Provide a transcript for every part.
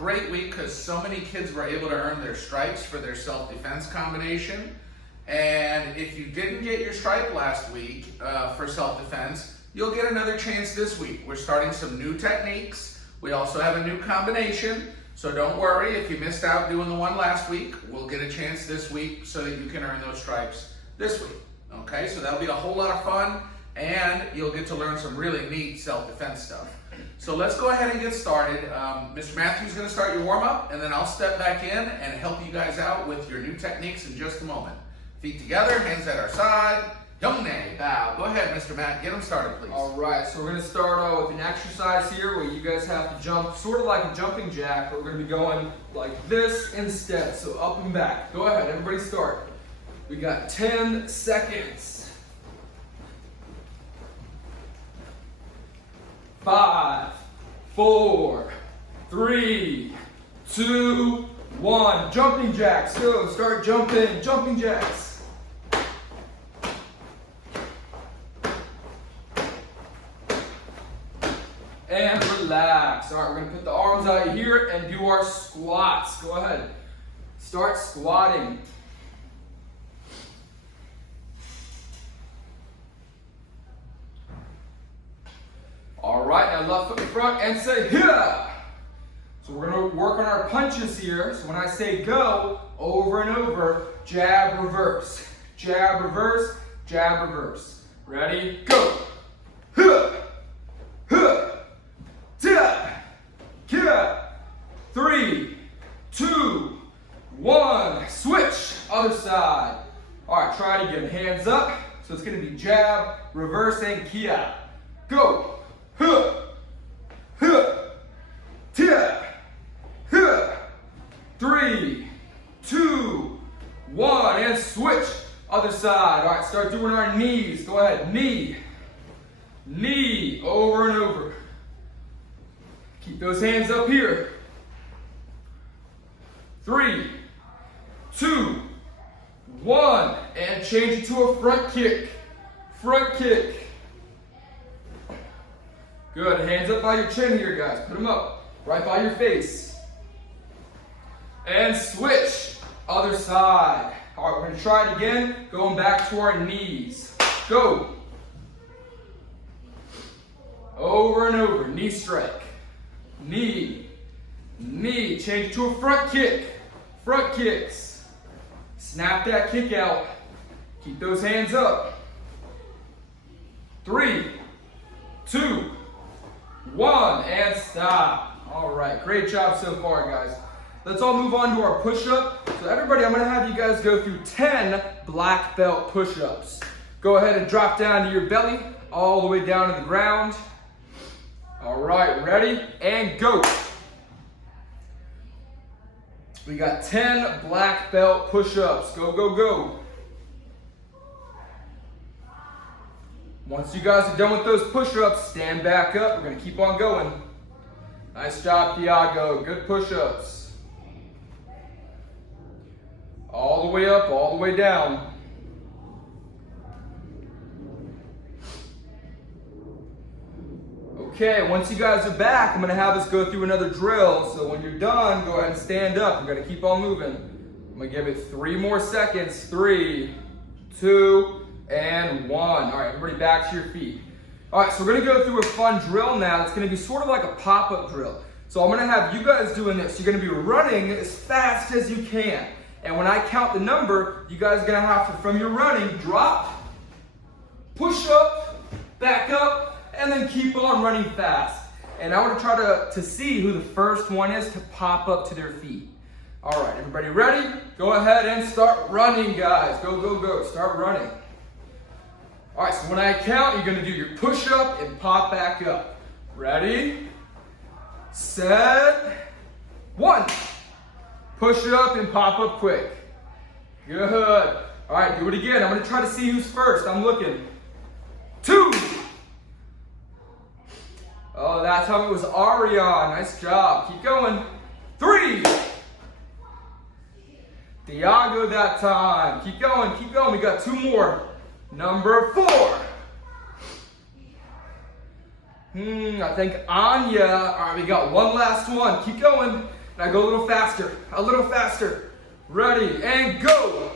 great week because so many kids were able to earn their stripes for their self-defense combination. And if you didn't get your stripe last week for self-defense, you'll get another chance this week. We're starting some new techniques. We also have a new combination. So don't worry if you missed out doing the one last week. We'll get a chance this week so that you can earn those stripes this week. Okay, so that'll be a whole lot of fun and you'll get to learn some really neat self-defense stuff. So let's go ahead and get started. Mr. Matthews is going to start your warm-up and then I'll step back in and help you guys out with your new techniques in just a moment. Feet together, hands at our side. Yongnae, bow. Go ahead, Mr. Matt. Get them started, please. All right, so we're going to start with an exercise here where you guys have to jump sort of like a jumping jack, but we're going to be going like this instead, so up and back. Go ahead, everybody start. We got 10 seconds. 5, 4, 3, 2, 1. Jumping jacks. Go, start jumping. Jumping jacks. And relax. All right, we're going to put the arms out here and do our squats. Go ahead. Start squatting. All right, now left foot in front and say, yeah. So we're going to work on our punches here. So when I say go, over and over, jab, reverse. Jab, reverse, jab, reverse. Ready? Go. Huh. Huh. 3, 2, 1. Switch. Other side. All right, try it again. Hands up. So it's going to be jab, reverse, and kia. Go. Huh. Huh. 3, 2, 1. And switch. Other side. All right, start doing our knees. Go ahead. Knee. Knee. Over and over. Keep those hands up here. 3, 2, 1. And change it to a front kick. Front kick. Good. Hands up by your chin here, guys. Put them up. Right by your face. And switch. Other side. All right, we're going to try it again. Going back to our knees. Go. Over and over. Knee strike. Knee. Knee. Change it to a front kick. Front kicks. Snap that kick out. Keep those hands up. 3, 2, 1. And stop. All right. Great job so far, guys. Let's all move on to our push-up. So everybody, I'm going to have you guys go through 10 black belt push-ups. Go ahead and drop down to your belly, all the way down to the ground. All right, ready? And go. We got 10 black belt push-ups. Go, go, go. Once you guys are done with those push-ups, stand back up. We're going to keep on going. Nice job, Thiago. Good push-ups. All the way up, all the way down. Okay, once you guys are back, I'm going to have us go through another drill. So when you're done, go ahead and stand up. We're going to keep on moving. I'm going to give it 3 more seconds. 3, 2, and 1. All right, everybody back to your feet. All right, so we're going to go through a fun drill now. It's going to be sort of like a pop-up drill. So I'm going to have you guys doing this. You're going to be running as fast as you can. And when I count the number, you guys are going to have to, from your running, drop, push up, back up, and then keep on running fast. And I want to try to see who the first one is to pop up to their feet. All right, everybody ready? Go ahead and start running, guys. Go, go, go. Start running. All right, so when I count, you're going to do your push up and pop back up. Ready? Set. 1. Push it up and pop up quick. Good. All right, do it again. I'm going to try to see who's first. I'm looking. 2. Oh, that time it was Ariane. Nice job. Keep going. 3. Thiago that time. Keep going, keep going. We got 2 more. Number 4. I think Anya. All right, we got one last one. Keep going. Now go a little faster, a little faster. Ready, and go.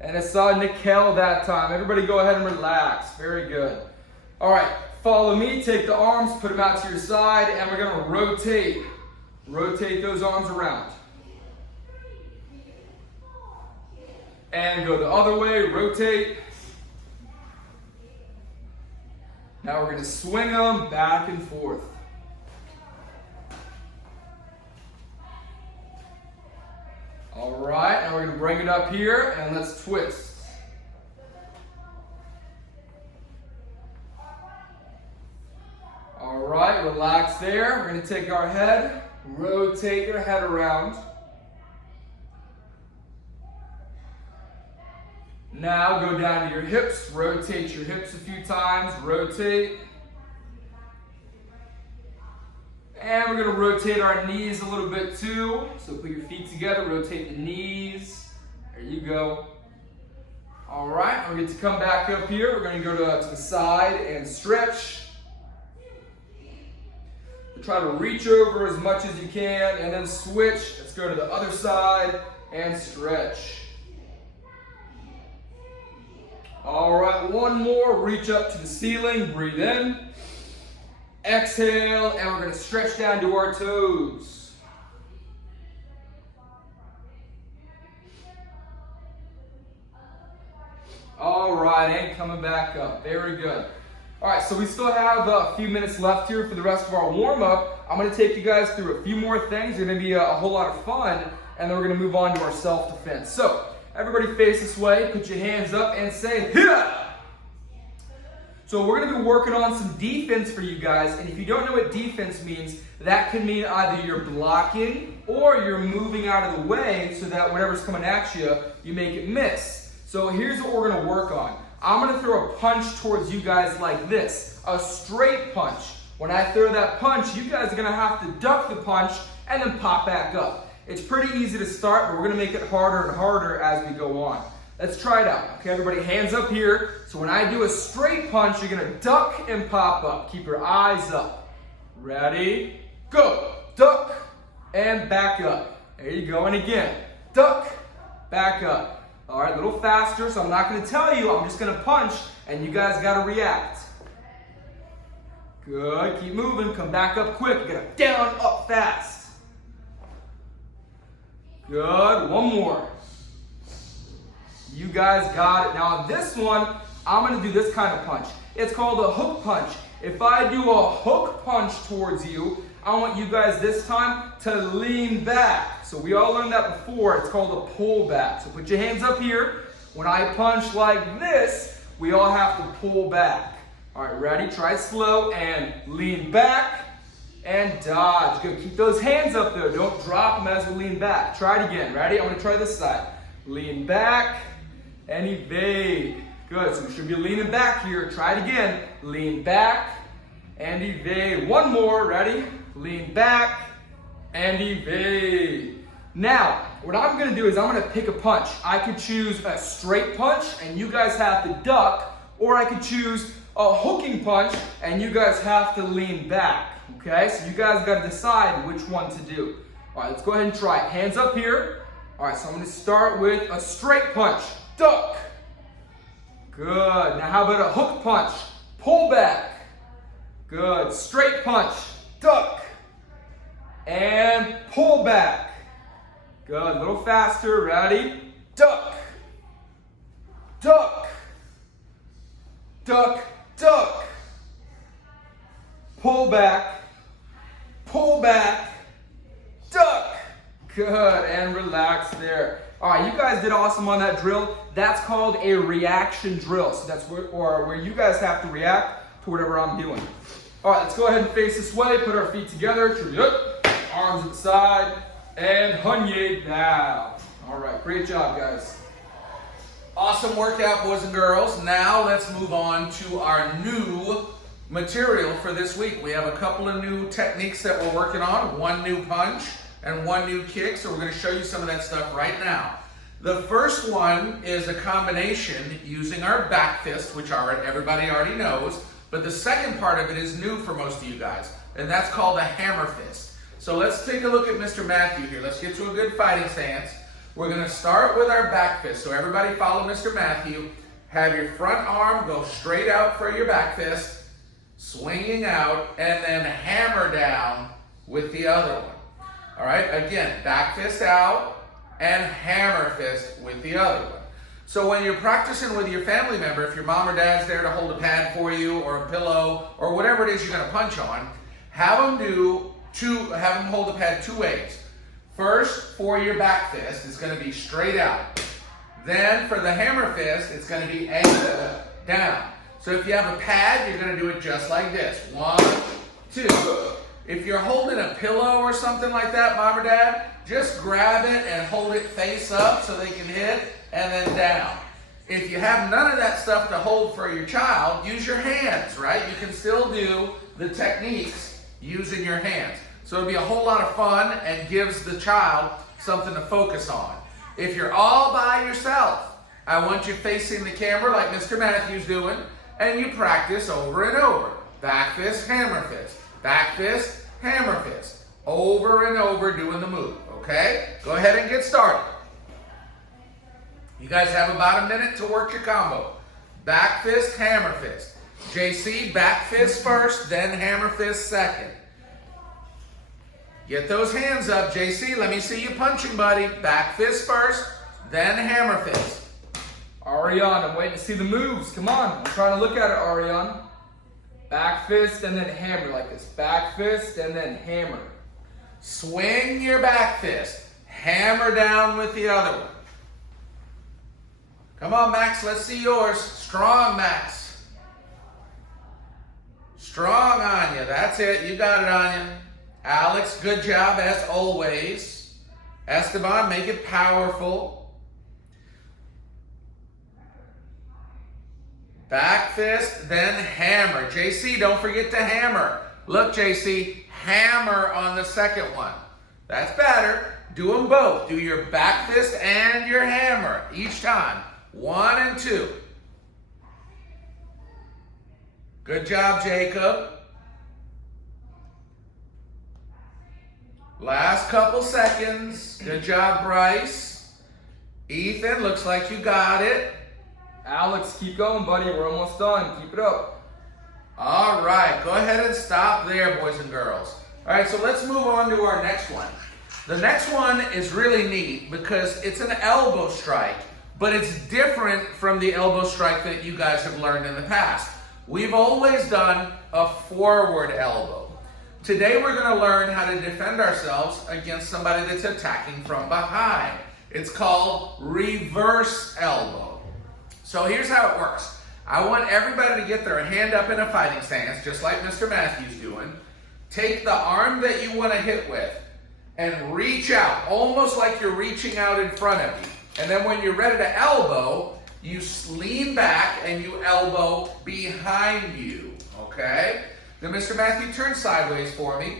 And I saw Nickel that time. Everybody go ahead and relax. Very good. All right, follow me. Take the arms, put them out to your side, and we're gonna rotate. Rotate those arms around. And go the other way, rotate. Now we're gonna swing them back and forth. All right, now we're gonna bring it up here and let's twist. All right, relax there. We're gonna take our head, rotate your head around. Now go down to your hips, rotate your hips a few times, rotate. And we're gonna rotate our knees a little bit too. So put your feet together, rotate the knees. There you go. All right, we're going to come back up here. We're gonna go to the side and stretch. Try to reach over as much as you can and then switch. Let's go to the other side and stretch. All right, one more. Reach up to the ceiling, breathe in. Exhale, and we're going to stretch down to our toes. All right, and coming back up. Very good. All right, so we still have a few minutes left here for the rest of our warm-up. I'm going to take you guys through a few more things. They're going to be a whole lot of fun, and then we're going to move on to our self-defense. So, everybody face this way, put your hands up, and say, "Hit!" So we're going to be working on some defense for you guys, and if you don't know what defense means, that could mean either you're blocking or you're moving out of the way so that whatever's coming at you, you make it miss. So here's what we're going to work on. I'm going to throw a punch towards you guys like this, a straight punch. When I throw that punch, you guys are going to have to duck the punch and then pop back up. It's pretty easy to start, but we're going to make it harder and harder as we go on. Let's try it out. Okay, everybody, hands up here. So when I do a straight punch, you're going to duck and pop up. Keep your eyes up. Ready? Go. Duck and back up. There you go. And again, duck, back up. All right, a little faster, so I'm not going to tell you. I'm just going to punch, and you guys got to react. Good. Keep moving. Come back up quick. You got to down, up fast. Good. One more. You guys got it. Now, this one, I'm going to do this kind of punch. It's called a hook punch. If I do a hook punch towards you, I want you guys this time to lean back. So we all learned that before. It's called a pull back. So put your hands up here. When I punch like this, we all have to pull back. All right, ready? Try slow and lean back and dodge. Good. Keep those hands up there. Don't drop them as we lean back. Try it again. Ready? I'm going to try this side. Lean back and evade. Good. So we should be leaning back here. Try it again. Lean back and evade. One more. Ready? Lean back and evade. Now, what I'm going to do is I'm going to pick a punch. I could choose a straight punch and you guys have to duck, or I could choose a hooking punch and you guys have to lean back. Okay, so you guys got to decide which one to do. All right, let's go ahead and try it. Hands up here. All right, so I'm going to start with a straight punch. Duck. Good. Now how about a hook punch? Pull back. Good. Straight punch. Duck. And pull back. Good. A little faster. Ready? Duck. Duck. Duck. Duck. Pull back. Pull back. Duck. Good. And relax there. All right, you guys did awesome on that drill. That's called a reaction drill. So that's where you guys have to react to whatever I'm doing. All right, let's go ahead and face this way. Put our feet together. Arms at the side. And Hunyé down. All right, great job, guys. Awesome workout, boys and girls. Now let's move on to our new material for this week. We have a couple of new techniques that we're working on. One new punch and one new kick. So we're going to show you some of that stuff right now. The first one is a combination using our back fist, which everybody already knows. But the second part of it is new for most of you guys, and that's called a hammer fist. So let's take a look at Mr. Matthew here. Let's get to a good fighting stance. We're going to start with our back fist. So everybody follow Mr. Matthew. Have your front arm go straight out for your back fist, swinging out, and then hammer down with the other one. All right, again, back fist out and hammer fist with the other one. So when you're practicing with your family member, if your mom or dad's there to hold a pad for you or a pillow or whatever it is you're going to punch on, have them hold the pad two ways. First, for your back fist, it's going to be straight out. Then for the hammer fist, it's going to be angled down. So if you have a pad, you're going to do it just like this. 1, 2. If you're holding a pillow or something like that, mom or dad, just grab it and hold it face up so they can hit, and then down. If you have none of that stuff to hold for your child, use your hands, right? You can still do the techniques using your hands. So it'll be a whole lot of fun and gives the child something to focus on. If you're all by yourself, I want you facing the camera like Mr. Matthew's doing, and you practice over and over. Back fist, hammer fist. Back fist, hammer fist. Over and over doing the move, okay? Go ahead and get started. You guys have about a minute to work your combo. Back fist, hammer fist. JC, back fist first, then hammer fist second. Get those hands up, JC. Let me see you punching, buddy. Back fist first, then hammer fist. Ariane, I'm waiting to see the moves. Come on, I'm trying to look at it, Ariane. Back fist and then hammer like this. Back fist and then hammer. Swing your back fist. Hammer down with the other one. Come on, Max, let's see yours. Strong, Max. Strong, Anya. That's it. You got it, Anya. Alex, good job as always. Esteban, make it powerful. Back fist, then hammer. JC, don't forget to hammer. Look, JC, hammer on the second one. That's better. Do them both. Do your back fist and your hammer each time. 1 and 2. Good job, Jacob. Last couple seconds. Good job, Bryce. Ethan, looks like you got it. Alex, keep going, buddy. We're almost done. Keep it up. All right, go ahead and stop there, boys and girls. All right, so let's move on to our next one. The next one is really neat because it's an elbow strike, but it's different from the elbow strike that you guys have learned in the past. We've always done a forward elbow. Today we're going to learn how to defend ourselves against somebody that's attacking from behind. It's called reverse elbow. So here's how it works. I want everybody to get their hand up in a fighting stance, just like Mr. Matthew's doing. Take the arm that you want to hit with and reach out, almost like you're reaching out in front of you. And then when you're ready to elbow, you lean back and you elbow behind you, okay? Then Mr. Matthew, turn sideways for me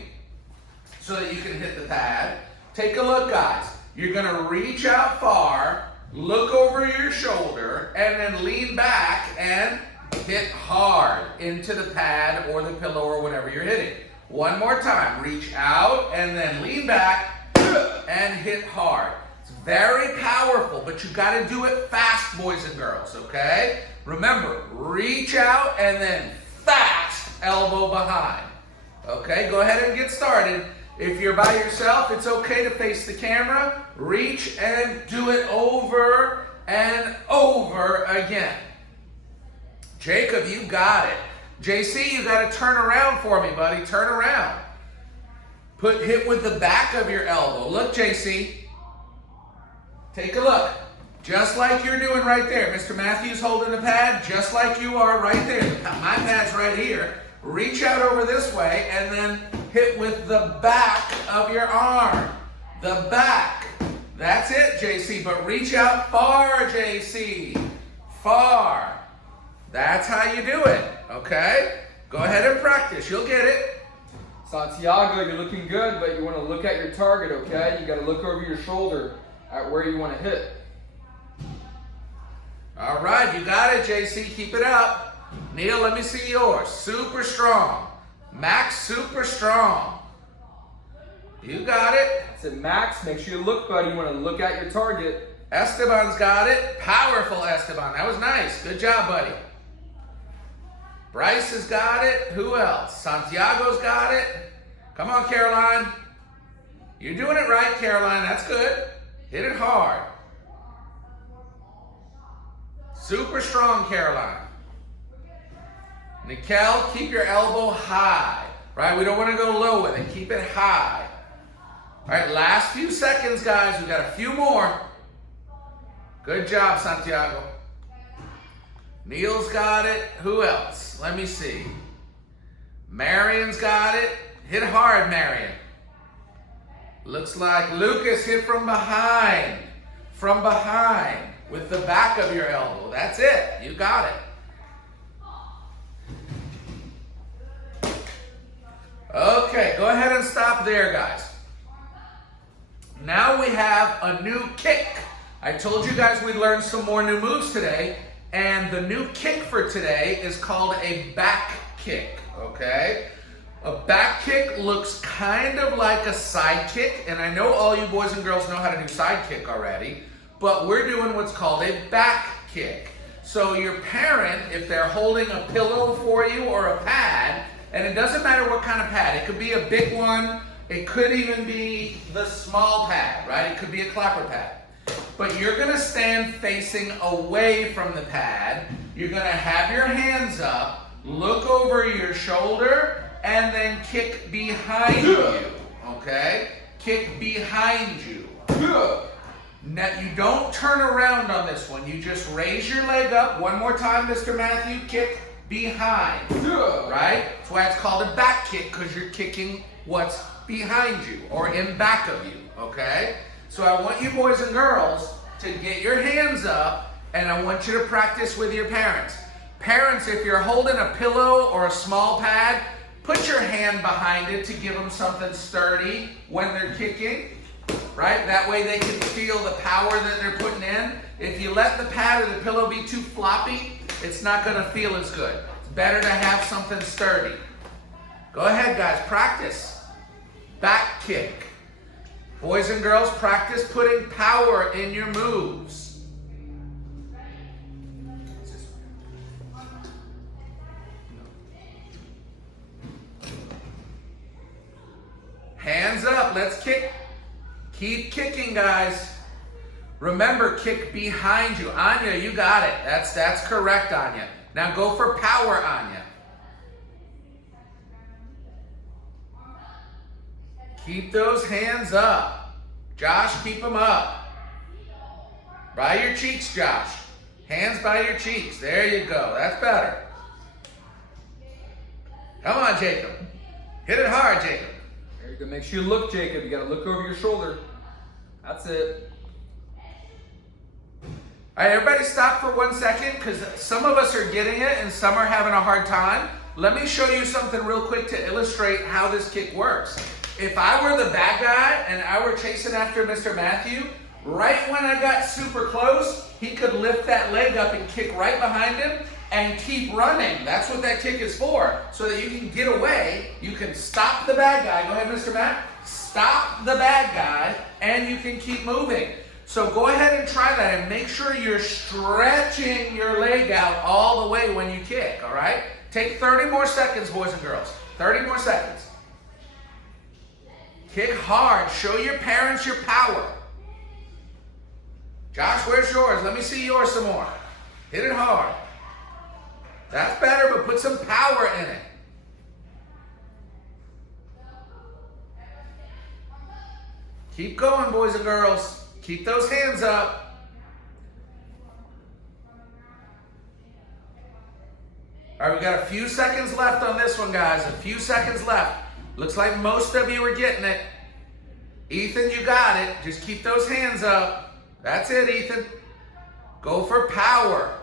so that you can hit the pad. Take a look, guys. You're going to reach out far, look over your shoulder, and then lean back and hit hard into the pad or the pillow or whatever you're hitting. One more time. Reach out and then lean back and hit hard. It's very powerful, but you got to do it fast, boys and girls, okay? Remember, reach out and then fast elbow behind. Okay, go ahead and get started. If you're by yourself, it's okay to face the camera. Reach and do it over and over again. Jacob, you got it. JC, you got to turn around for me, buddy. Turn around. Hit with the back of your elbow. Look, JC. Take a look. Just like you're doing right there. Mr. Matthews holding the pad, just like you are right there. My pad's right here. Reach out over this way and then hit with the back of your arm. The back. That's it, JC, but reach out far, JC. Far. That's how you do it, okay? Go ahead and practice. You'll get it. Santiago, you're looking good, but you want to look at your target, okay? You got to look over your shoulder at where you want to hit. All right, you got it, JC. Keep it up. Neil, let me see yours. Super strong. Max, super strong. You got it. That's it, Max. Make sure you look, buddy. You want to look at your target. Esteban's got it. Powerful Esteban. That was nice. Good job, buddy. Bryce has got it. Who else? Santiago's got it. Come on, Caroline. You're doing it right, Caroline. That's good. Hit it hard. Super strong, Caroline. Nikel, keep your elbow high. Right? We don't want to go low with it. Keep it high. All right, last few seconds, guys. We got a few more. Good job, Santiago. Neil's got it. Who else? Let me see. Marion's got it. Hit hard, Marion. Looks like Lucas hit from behind. From behind. With the back of your elbow. That's it. You got it. Okay, go ahead and stop there, guys. Now we have a new kick. I told you guys we'd learn some more new moves today, and the new kick for today is called a back kick, okay? A back kick looks kind of like a side kick, and I know all you boys and girls know how to do side kick already, but we're doing what's called a back kick. So your parent, if they're holding a pillow for you or a pad, and it doesn't matter what kind of pad, it could be a big one, it could even be the small pad, right? It could be a clapper pad. But you're gonna stand facing away from the pad. You're gonna have your hands up, look over your shoulder, and then kick behind you, okay? Kick behind you. Now, you don't turn around on this one. You just raise your leg up. One more time, Mr. Matthew. Kick behind, right? That's why it's called a back kick, because you're kicking what's behind you or in back of you, okay? So I want you boys and girls to get your hands up, and I want you to practice with your parents. Parents, if you're holding a pillow or a small pad, put your hand behind it to give them something sturdy when they're kicking, right? That way they can feel the power that they're putting in. If you let the pad or the pillow be too floppy, it's not going to feel as good. It's better to have something sturdy. Go ahead, guys, practice. Back kick. Boys and girls, practice putting power in your moves. Hands up, let's kick. Keep kicking, guys. Remember, kick behind you. Anya, you got it. That's correct, Anya. Now go for power, Anya. Keep those hands up. Josh, keep them up. By your cheeks, Josh. Hands by your cheeks. There you go. That's better. Come on, Jacob. Hit it hard, Jacob. There you go. Make sure you look, Jacob. You got to look over your shoulder. That's it. All right, everybody stop for 1 second, because some of us are getting it and some are having a hard time. Let me show you something real quick to illustrate how this kick works. If I were the bad guy and I were chasing after Mr. Matthew, right when I got super close, he could lift that leg up and kick right behind him and keep running. That's what that kick is for, so that you can get away. You can stop the bad guy. Go ahead, Mr. Matt. Stop the bad guy, and you can keep moving. So go ahead and try that, and make sure you're stretching your leg out all the way when you kick, all right? Take 30 more seconds, boys and girls. 30 more seconds. Kick hard. Show your parents your power. Josh, where's yours? Let me see yours some more. Hit it hard. That's better, but put some power in it. Keep going, boys and girls. Keep those hands up. All right, we got a few seconds left on this one, guys. A few seconds left. Looks like most of you are getting it. Ethan, you got it. Just keep those hands up. That's it, Ethan. Go for power.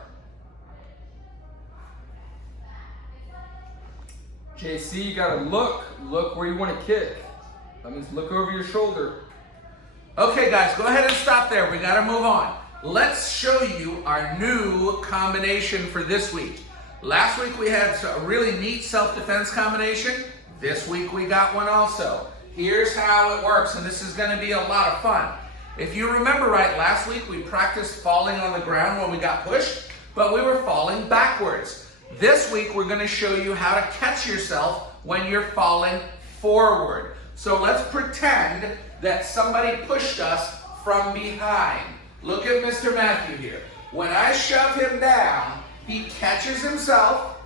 JC, you gotta look. Look where you want to kick. That means look over your shoulder. Okay, guys, go ahead and stop there. We gotta move on. Let's show you our new combination for this week. Last week we had a really neat self-defense combination. This week we got one also. Here's how it works, and this is going to be a lot of fun. If you remember right, last week we practiced falling on the ground when we got pushed, but we were falling backwards. This week we're going to show you how to catch yourself when you're falling forward. So let's pretend that somebody pushed us from behind. Look at Mr. Matthew here. When I shove him down, he catches himself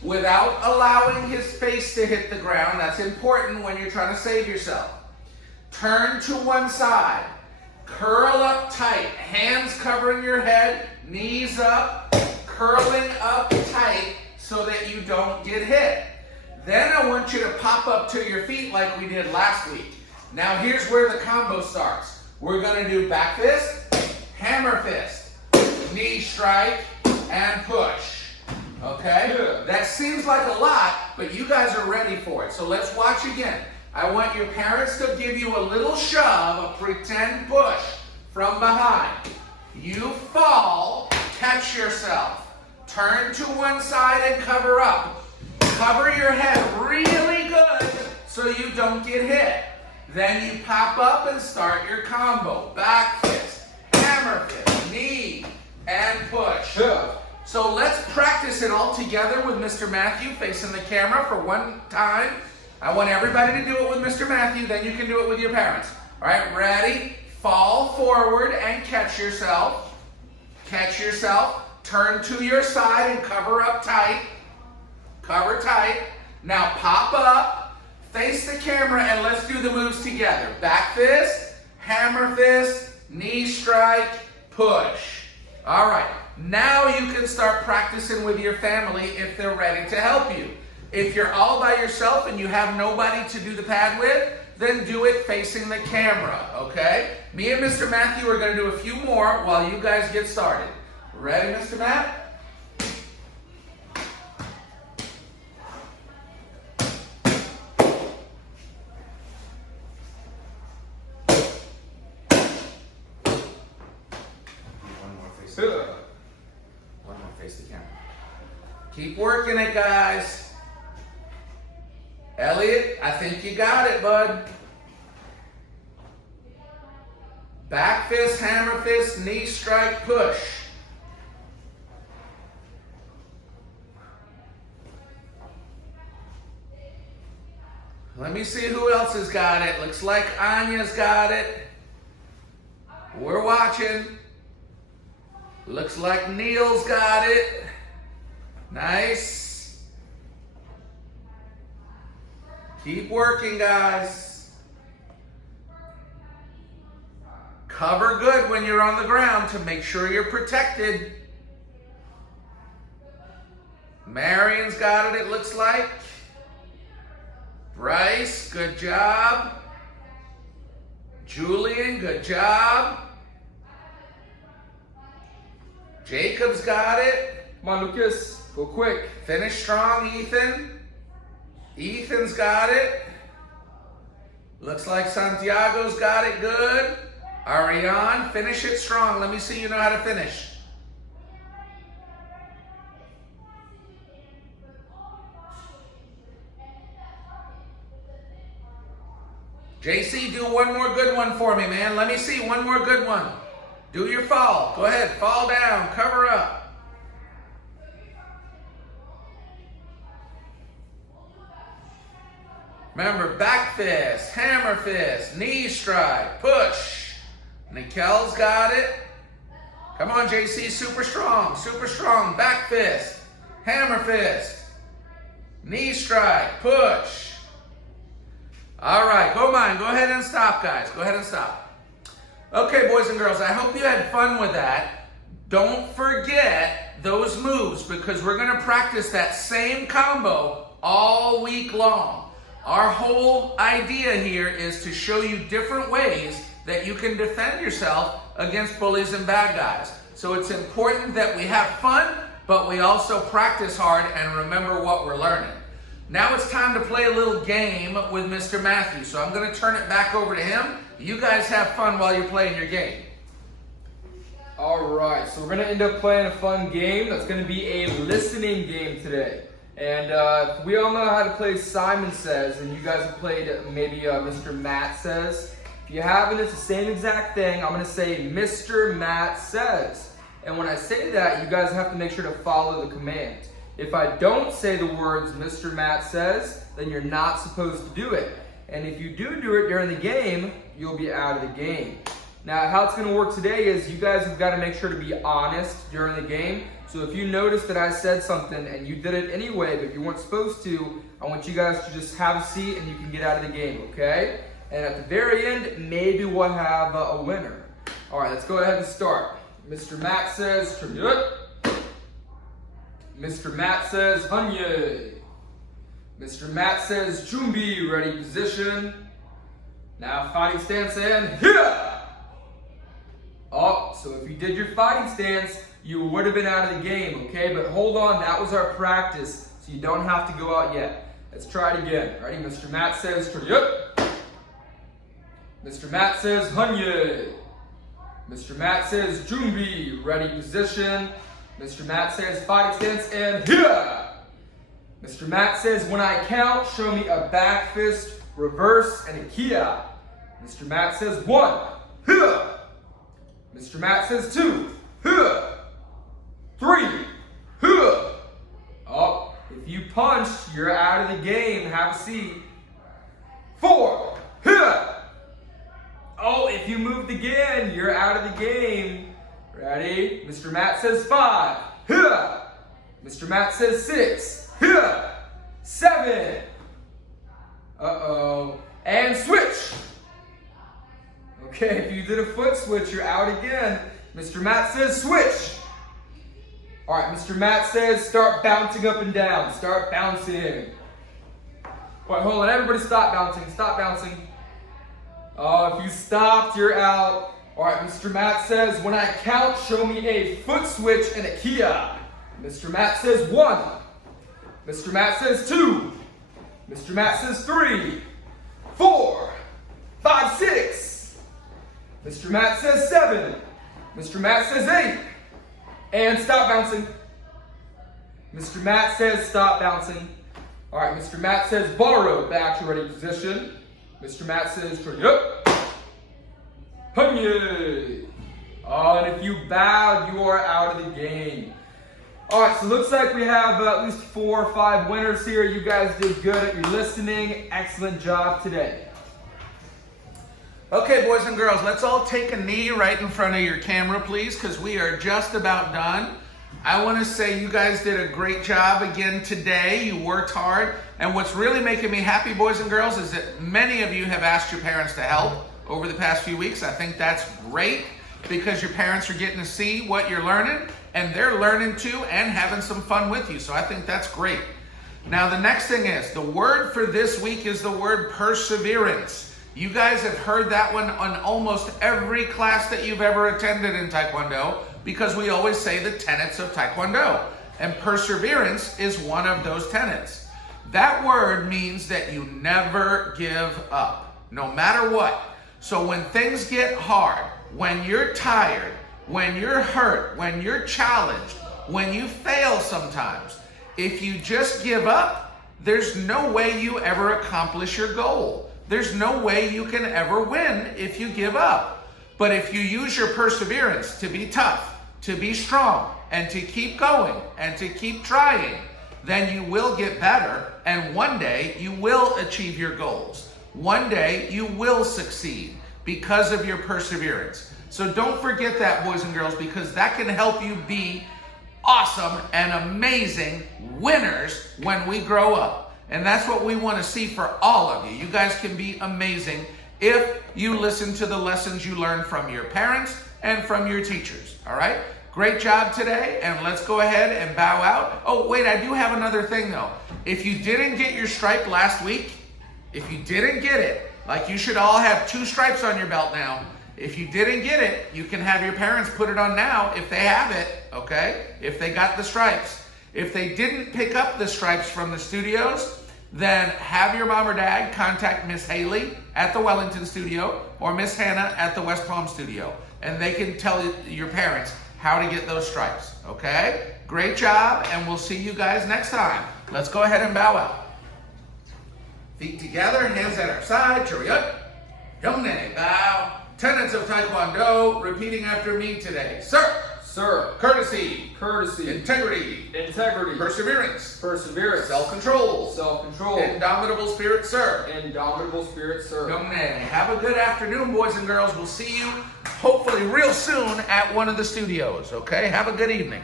without allowing his face to hit the ground. That's important when you're trying to save yourself. Turn to one side. Curl up tight. Hands covering your head, knees up, curling up tight so that you don't get hit. Then I want you to pop up to your feet like we did last week. Now here's where the combo starts. We're going to do back fist, hammer fist, knee strike, and push. Okay? That seems like a lot, but you guys are ready for it. So let's watch again. I want your parents to give you a little shove, a pretend push from behind. You fall, catch yourself. Turn to one side and cover up. Cover your head really good so you don't get hit. Then you pop up and start your combo. Back fist, hammer fist, knee, and push. So let's practice it all together with Mr. Matthew facing the camera for one time. I want everybody to do it with Mr. Matthew, then you can do it with your parents. All right, ready? Fall forward and catch yourself. Catch yourself. Turn to your side and cover up tight. Cover tight. Now pop up, face the camera, and let's do the moves together. Back fist, hammer fist, knee strike, push. All right, now you can start practicing with your family if they're ready to help you. If you're all by yourself and you have nobody to do the pad with, then do it facing the camera, okay? Me and Mr. Matthew are going to do a few more while you guys get started. Ready, Mr. Matt? One more, face the camera. Keep working it, guys. Elliot, I think you got it, bud. Back fist, hammer fist, knee strike, push. Let me see who else has got it. Looks like Anya's got it. We're watching. Looks like Neil's got it. Nice. Keep working, guys. Cover good when you're on the ground to make sure you're protected. Marion's got it, it looks like. Bryce, good job. Julian, good job. Jacob's got it. Come on, Lucas. Go quick. Finish strong, Ethan. Ethan's got it. Looks like Santiago's got it good. Ariane, finish it strong. Let me see you know how to finish. JC, do one more good one for me, man. Let me see one more good one. Do your fall. Go ahead, fall down, cover up. Remember, back fist, hammer fist, knee strike, push. Nikel's got it. Come on, JC, super strong, back fist, hammer fist, knee strike, push. All right, go ahead and stop, guys. Go ahead and stop. Okay, boys and girls, I hope you had fun with that. Don't forget those moves because we're gonna practice that same combo all week long. Our whole idea here is to show you different ways that you can defend yourself against bullies and bad guys. So it's important that we have fun, but we also practice hard and remember what we're learning. Now it's time to play a little game with Mr. Matthew. So I'm going to turn it back over to him. You guys have fun while you're playing your game. All right, so we're going to end up playing a fun game that's going to be a listening game today. And we all know how to play Simon Says, and you guys have played maybe Mr. Matt Says. If you haven't, it's the same exact thing. I'm going to say Mr. Matt Says. And when I say that, you guys have to make sure to follow the command. If I don't say the words Mr. Matt Says, then you're not supposed to do it. And if you do it during the game, you'll be out of the game. Now, how it's going to work today is you guys have got to make sure to be honest during the game. So if you notice that I said something and you did it anyway, but you weren't supposed to, I want you guys to just have a seat and you can get out of the game, okay? And at the very end, maybe we'll have a winner. All right, let's go ahead and start. Mr. Matt says, Tribute. Mr. Matt says, Hanye. Mr. Matt says, Jumbi, ready, position. Now fighting stance and here. Oh, so if you did your fighting stance, you would have been out of the game, okay? But hold on, that was our practice, so you don't have to go out yet. Let's try it again. Ready? Mr. Matt says, Tribute. Mr. Matt says, Hanye. Mr. Matt says, Jumbi, ready, position. Mr. Matt says, fighting stance and here. Mr. Matt says, when I count, show me a back fist, reverse, and a kia. Mr. Matt says, 1, here. Mr. Matt says, 2, here. 3, here. Oh, if you punch, you're out of the game. Have a seat. 4, here. Oh, if you moved again, you're out of the game. Ready? Mr. Matt says 5, here. Mr. Matt says 6, here. 7. Uh-oh. And switch. Okay, if you did a foot switch, you're out again. Mr. Matt says switch. All right, Mr. Matt says start bouncing up and down. Start bouncing. Wait, hold on. Everybody stop bouncing. Stop bouncing. Oh, if you stopped, you're out. All right, Mr. Matt says, when I count, show me a foot switch and a kia. Mr. Matt says 1. Mr. Matt says 2. Mr. Matt says 3, 4, 5, 6. Mr. Matt says 7. Mr. Matt says 8. And stop bouncing. Mr. Matt says stop bouncing. All right, Mr. Matt says borrow, back to ready position. Mr. Matt says, yep. Hanye. Oh, and if you bowed, you are out of the game. All right, so looks like we have at least 4 or 5 winners here. You guys did good at your listening. Excellent job today. Okay, boys and girls, let's all take a knee right in front of your camera, please, because we are just about done. I want to say you guys did a great job again today. You worked hard. And what's really making me happy, boys and girls, is that many of you have asked your parents to help over the past few weeks. I think that's great because your parents are getting to see what you're learning and they're learning too and having some fun with you. So I think that's great. Now, the next thing is the word for this week is the word perseverance. You guys have heard that one on almost every class that you've ever attended in Taekwondo because we always say the tenets of Taekwondo. And perseverance is one of those tenets. That word means that you never give up, no matter what. So when things get hard, when you're tired, when you're hurt, when you're challenged, when you fail sometimes, if you just give up, there's no way you ever accomplish your goal. There's no way you can ever win if you give up. But if you use your perseverance to be tough, to be strong, and to keep going, and to keep trying, then you will get better, and one day you will achieve your goals. One day you will succeed because of your perseverance. So don't forget that, boys and girls, because that can help you be awesome and amazing winners when we grow up. And that's what we want to see for all of you. You guys can be amazing if you listen to the lessons you learn from your parents and from your teachers, all right? Great job today, and let's go ahead and bow out. Oh, wait, I do have another thing, though. If you didn't get your stripe last week, if you didn't get it, like you should all have 2 stripes on your belt now. If you didn't get it, you can have your parents put it on now if they have it, okay? If they got the stripes. If they didn't pick up the stripes from the studios, then have your mom or dad contact Miss Haley at the Wellington studio or Miss Hannah at the West Palm studio. And they can tell your parents how to get those stripes, okay? Great job, and we'll see you guys next time. Let's go ahead and bow out. Feet together, hands at our side, chariot, yongnae, bow. Tenets of Taekwondo, repeating after me today. Sir, Sir, courtesy, courtesy, integrity, integrity, perseverance, perseverance, self-control, self-control, indomitable spirit, sir. indomitable spirit, sir. Yongnae. Have a good afternoon, boys and girls. We'll see you hopefully real soon at one of the studios, okay? Have a good evening.